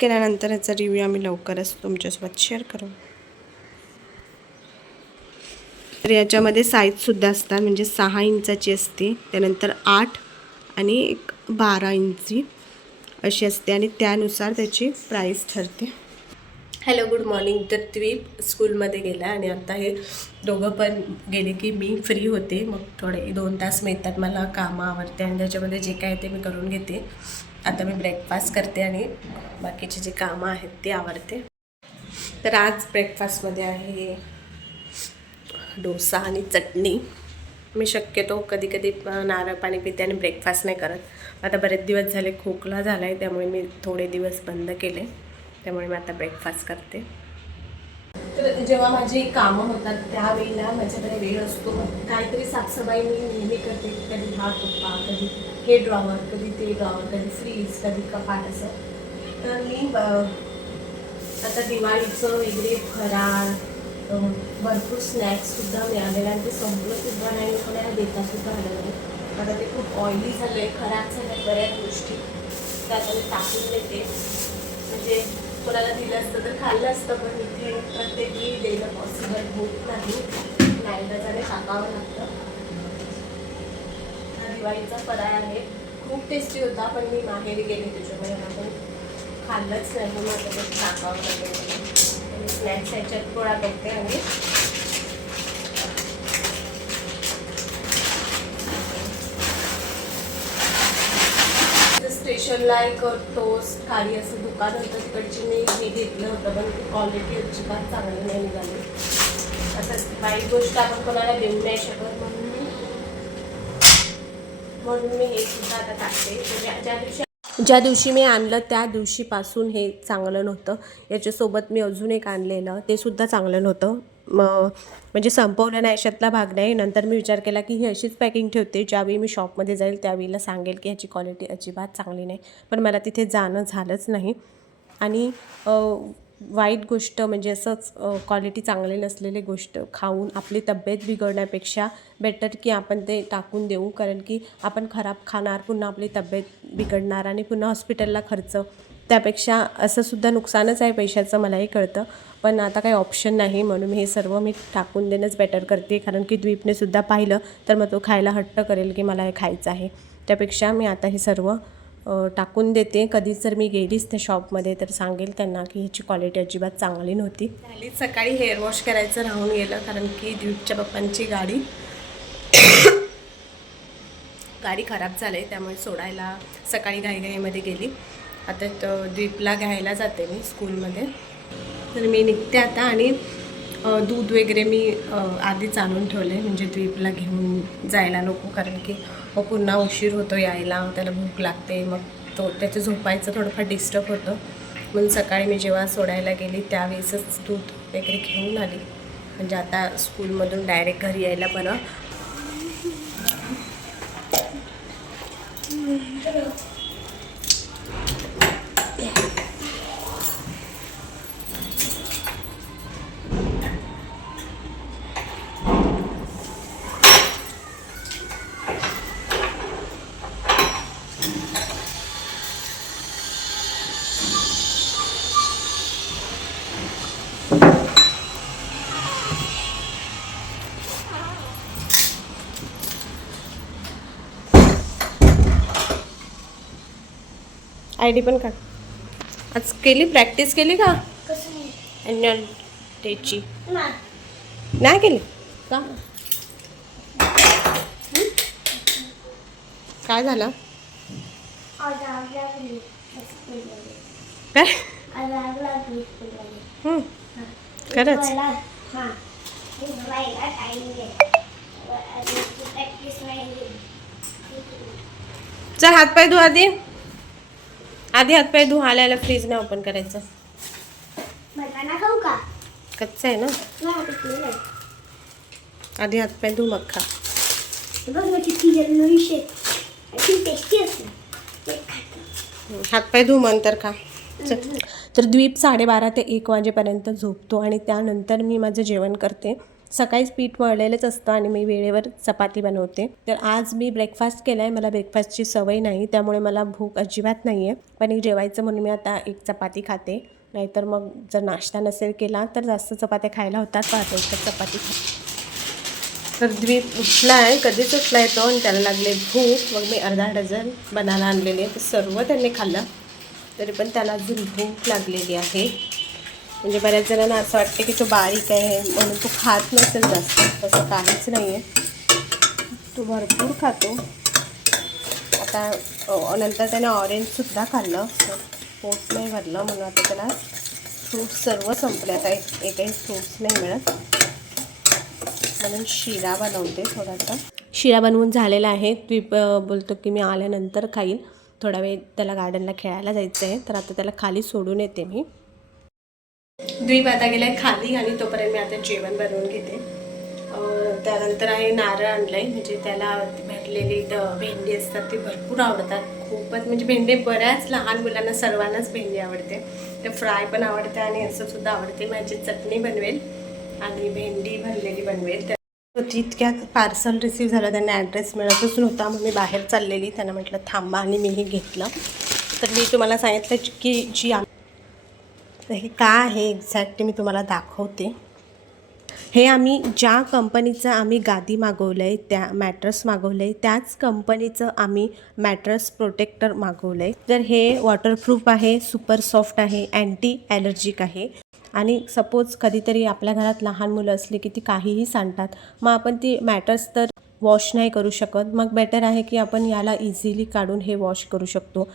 केल्यानंतर याचा रिव्ह्यू आम्ही लवकरच तुमच्यासोबत शेअर करू. तर याच्यामध्ये साईजसुद्धा असतात, म्हणजे 6 इंचाची असते, त्यानंतर 8 आणि 12 इंची अशी असते आणि त्यानुसार त्याची प्राईस ठरते. Hello, good morning. तर द्वीप स्कूलमध्ये गेला आणि आता हे दोघं पण गेले की मी फ्री होते. मग थोडे 2 तास मिळतात मला कामं आवडते आणि त्याच्यामध्ये जे काय ते मी करून घेते. आता मी ब्रेकफास्ट करते आणि बाकीचे जे कामं आहेत ते आवडते. तर आज ब्रेकफास्टमध्ये आहे डोसा आणि चटणी. मी शक्यतो कधी कधी नारळ पाणी पिते आणि ब्रेकफास्ट नाही करत. आता बरेच दिवस झाले खोकला झाला आहे, त्यामुळे मी थोडे दिवस बंद केले. त्यामुळे मी आता ब्रेकफास्ट करते. तर जेव्हा माझी कामं होतात त्यावेळेला माझ्याकडे वेळ असतो, काहीतरी साफसफाई मी नेहमी करते. कधी हा कोपा, कधी हे ड्रॉवर, कधी ते ड्रॉवर, कधी फ्रीज, कधी कपाट असं. तर मी आता दिवाळीचं वगैरे फराळ, भरपूर स्नॅक्ससुद्धा मिळालेले आणि ते संपलंसुद्धा नाही, कोणाला देतासुद्धा आलं नाही. आता ते खूप ऑइली झालं आहे, खराब झालं आहे बऱ्याच गोष्टी. त्यात मी टाकून देते, म्हणजे कोणाला दिलं असतं तर खाल्लं असतं, पण इथे प्रत्येकी देणं पॉसिबल होत नाही. नाईलाजाने टाकावं लागतं. हा दिवाळीचा फराळ आहे, खूप टेस्टी होता, पण मी माहेरी गेले त्याच्यामुळे आपण खाल्लंच नाही, म्हणून आता ते टाकावं लागेल. स्नॅक्स ह्याच्यात गोळा करते आणि स्टेशनला एक टोस्ट खाली असं दुकान होतं, तिकडची मी हे घेतलं होतं, पण ती क्वालिटी अजिबात चांगली नाही निघाली. असं वाईट गोष्ट आपण कोणाला देऊ नाही शकत, म्हणून मी हे सुद्धा आता टाकते. ज्या दिवशी मी आणलं त्या दिवशीपासून हे चांगलं नव्हतं. याच्यासोबत मी अजून एक आणलेलं, ते सुद्धा चांगलं नव्हतं. म्हणजे संपवलं नाही अशातला भाग नाही. नंतर मी विचार केला की ही अशीच पॅकिंग ठेवते, ज्यावेळी मी शॉपमध्ये जाईल त्यावेळेला सांगेल की ह्याची क्वालिटी अजिबात चांगली नाही. पण मला तिथे जाणं झालंच नाही. आणि वाईट गोष्ट म्हणजे असंच क्वालिटी चांगली नसलेली गोष्ट खाऊन आपली तब्येत बिघडण्यापेक्षा बेटर की आपण ते टाकून देऊ. कारण की आपण खराब खाणार, पुन्हा आपली तब्येत बिघडणार आणि पुन्हा हॉस्पिटलला खर्च. त्यापेक्षा असंसुद्धा नुकसानच आहे पैशाचं, मलाही कळतं, पण आता काही ऑप्शन नाही. म्हणून हे सर्व मी टाकून देणंच बेटर करते. कारण की द्वीपनेसुद्धा पाहिलं तर मग तो खायला हट्ट करेल की मला हे खायचं आहे. त्यापेक्षा मी आता हे सर्व टाकून देते. कधीच जर मी गेलीच त्या शॉपमध्ये तर सांगेल त्यांना की ह्याची क्वालिटी अजिबात चांगली नव्हती. झाली सकाळी हेअर वॉश करायचं राहून गेलं, कारण की द्वीपच्या पप्पांची गाडी खराब झाली, त्यामुळे सोडायला सकाळी घाईघाईमध्ये गेली. आता द्वीपला घ्यायला जाते मी स्कूलमध्ये. तर मी निघते आता आणि दूध वगैरे मी आधीच आणून ठेवले, म्हणजे द्वीपला घेऊन जायला नको. कारण की मग पुन्हा उशीर होतो यायला, त्याला भूक लागते, मग त्याचं झोपायचं थोडंफार डिस्टर्ब होतं. म्हणून सकाळी मी जेव्हा सोडायला गेली त्यावेळेसच दूध वगैरे घेऊन आली, म्हणजे आता स्कूलमधून डायरेक्ट घरी यायला बरं. ID पण काढ. आज केली, प्रॅक्टिस केली का ॲन्युअल डेची? नाही केली का? काय झालं? काय खरंच? चल हातपाय धु आधी हातपाय धु. आल्याला फ्रीज नाही ओपन करायचं. कच्चा आहे ना, आधी हातपाय धु मग खा. हातपाय धु नंतर खा. तर द्वीप 12:30 ते 1 वाजेपर्यंत झोपतो आणि त्यानंतर मी माझं जेवण करते. सकाळीच पीठ मळलेलंच असतं आणि मी वेळेवर चपाती बनवते. तर आज मी ब्रेकफास्ट केला आहे. मला ब्रेकफास्टची सवय नाही, त्यामुळे मला भूक अजिबात नाही आहे. पण जेवायचं म्हणून मी आता एक चपाती खाते. नाहीतर मग जर नाश्ता नसेल केला तर जास्त चपात्या खायला होतात. पाहते तर चपाती तर द्वीप उठला आहे, कधीच उठला आहे तो, आणि त्याला लागले भूक. मग मी अर्धा डझन बनाना आणलेले तर सर्व त्यांनी खाल्लं. तरी पण त्याला अजून भूक लागलेली आहे. म्हणजे बऱ्याच जणांना असं वाटतं की तो बारीक आहे म्हणून तो खात नसेल जास्त. तसं काहीच नाही आहे, तो भरपूर खातो. आता नंतर त्याने ऑरेंजसुद्धा खाल्लं, पोट नाही भरलं म्हणून आता त्याला फ्रूट्स सर्व संपले. आता एकही फ्रूट्स नाही मिळत म्हणून शिरा बनवते. थोडासा शिरा बनवून झालेला आहे. द्वीप बोलतो की मी आल्यानंतर खाईल. थोडा वेळ त्याला गार्डनला खेळायला जायचं आहे, तर आता त्याला खाली सोडून येते मी. द्वीप आता गेलाय खाली आणि तोपर्यंत मी आता जेवण बनवून घेते. त्यानंतर आहे नारळ आणलंय, म्हणजे त्याला भेटलेली भेंडी असतात ती भरपूर आवडतात खूपच. म्हणजे भेंडी बऱ्याच लहान मुलांना सर्वांनाच भेंडी आवडते. ते फ्राय पण आवडते आणि असं सुद्धा आवडते. माझी चटणी बनवेल आणि भेंडी भरलेली बनवेल. तितक्यात पार्सल रिसीव्ह झालं. त्यांना ॲड्रेस मिळतच नव्हता, मग मी बाहेर चाललेली. त्यांना म्हटलं थांबा आणि मीही घेतलं. तर मी तुम्हाला सांगितलं की जी हे का आहे एक्झॅक्ट मी तुम्हाला दाखवते. हे आम्ही ज्या कंपनीचं आम्ही गादी मागवलं आहे, त्या मॅट्रेस मागवलं आहे, त्याच कंपनीचं आम्ही मॅट्रेस प्रोटेक्टर मागवलं आहे. तर हे वॉटरप्रूफ आहे, सुपर सॉफ्ट आहे, अँटी ॲलर्जिक आहे. आणि सपोज कधीतरी आपल्या घरात लहान मुलं असली की ती काहीही सांडतात, मग आपण ती मॅट्रेस तर वॉश नाही करू शकत. मग बेटर आहे की आपण याला इझिली काढून हे वॉश करू शकतो.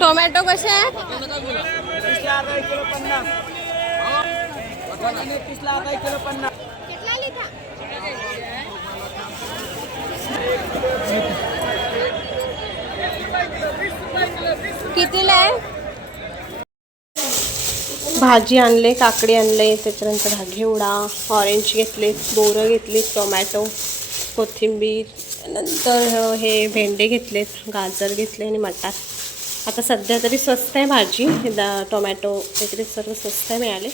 टोमॅटो कसे आहे? कितीला आहे? भाजी आणले, काकडी आणले, त्याच्यानंतर हा घेवडा, ऑरेंज घेतले, बोरं घेतली, टोमॅटो, कोथिंबीर, नंतर हे भेंडे घेतलेत, गाजर घेतले आणि मटार. आता सध्या तरी स्वस्त आहे भाजी. टोमॅटो वगैरे सर्व स्वस्त मिळाले.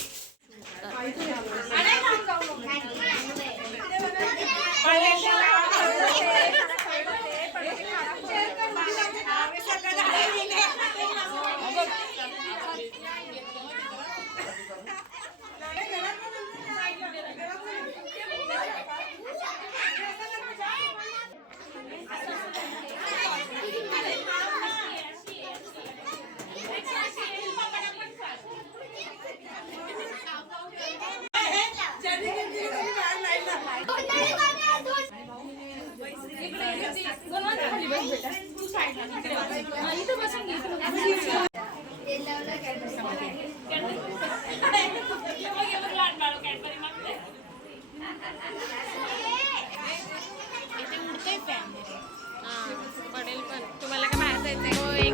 तुम्हाला काय बाहेर जायचंय?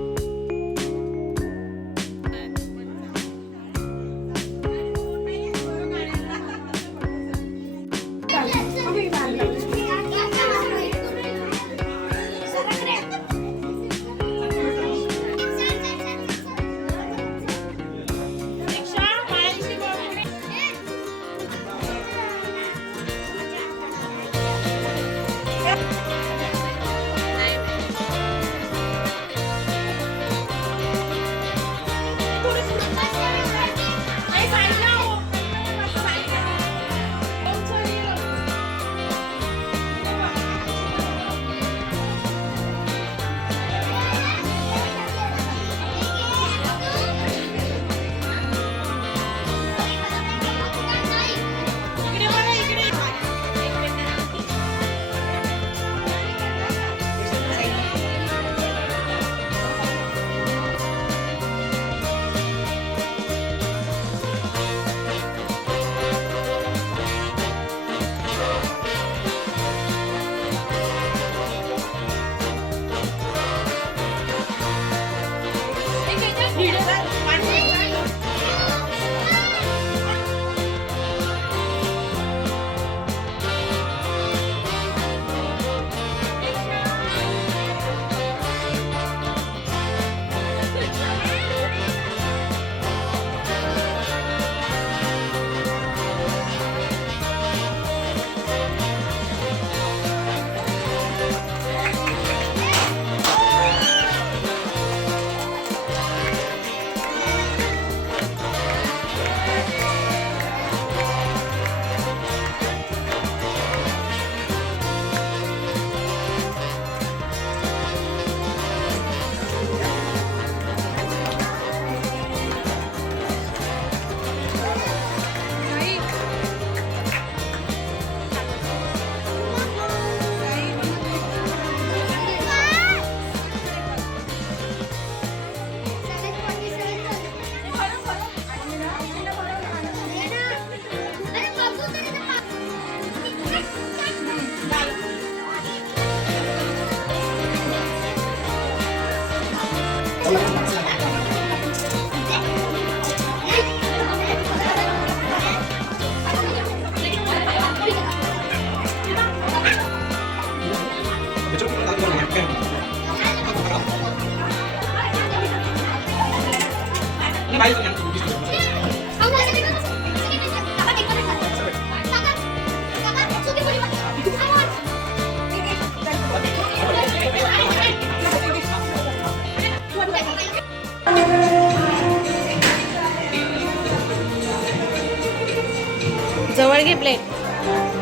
जवळ घे प्लेट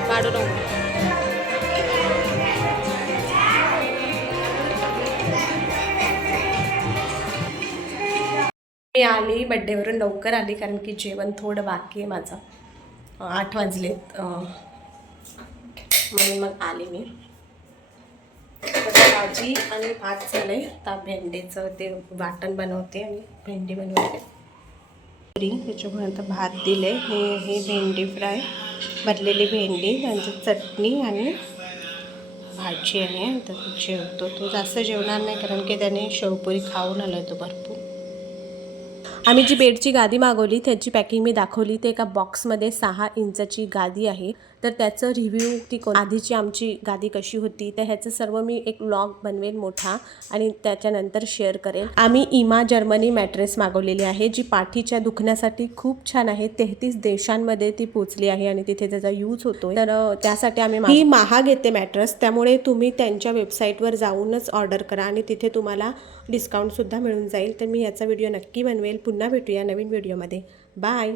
काढू नको. मी आली बड्डेवरून लवकर आली कारण की जेवण थोडं बाकी आहे माझं. 8 वाजलेत म्हणून मग आले मी. भाजी आणि भात झालं आहे. आता भेंडीचं ते वाटण बनवते आणि भेंडी बनवते. त्याच्यामुळे आता भात दिले. हे भेंडी फ्राय, भरलेली भेंडी, त्यांची चटणी आणि भाजी आहे. तर जेवतो. तो जास्त जेवणार नाही कारण की त्याने शेवपुरी खाऊन आला तो भरपूर. आम्ही जी बेडची गादी मागवली त्याची पॅकिंग मी दाखवली. ते एका बॉक्समध्ये 6 इंचाची गादी आहे. तर त्याचं रिव्ह्यू ती आधीची आमची गादी कशी होती तर ह्याचं सर्व मी एक व्लॉग बनवेन मोठा आणि त्याच्यानंतर शेअर करेन. आम्ही इमा जर्मनी मॅट्रेस मागवलेली आहे जी पाठीच्या दुखण्यासाठी खूप छान आहे. 33 देशांमध्ये ती पोचली आहे आणि तिथे त्याचा यूज होतो. तर त्यासाठी आम्ही ही महाग येते मॅट्रेस, त्यामुळे तुम्ही त्यांच्या वेबसाईटवर जाऊनच ऑर्डर करा आणि तिथे तुम्हाला डिस्काउंटसुद्धा मिळून जाईल. तर मी याचा व्हिडिओ नक्की बनवेल. पुन्हा भेटूया नवीन व्हिडिओमध्ये. बाय.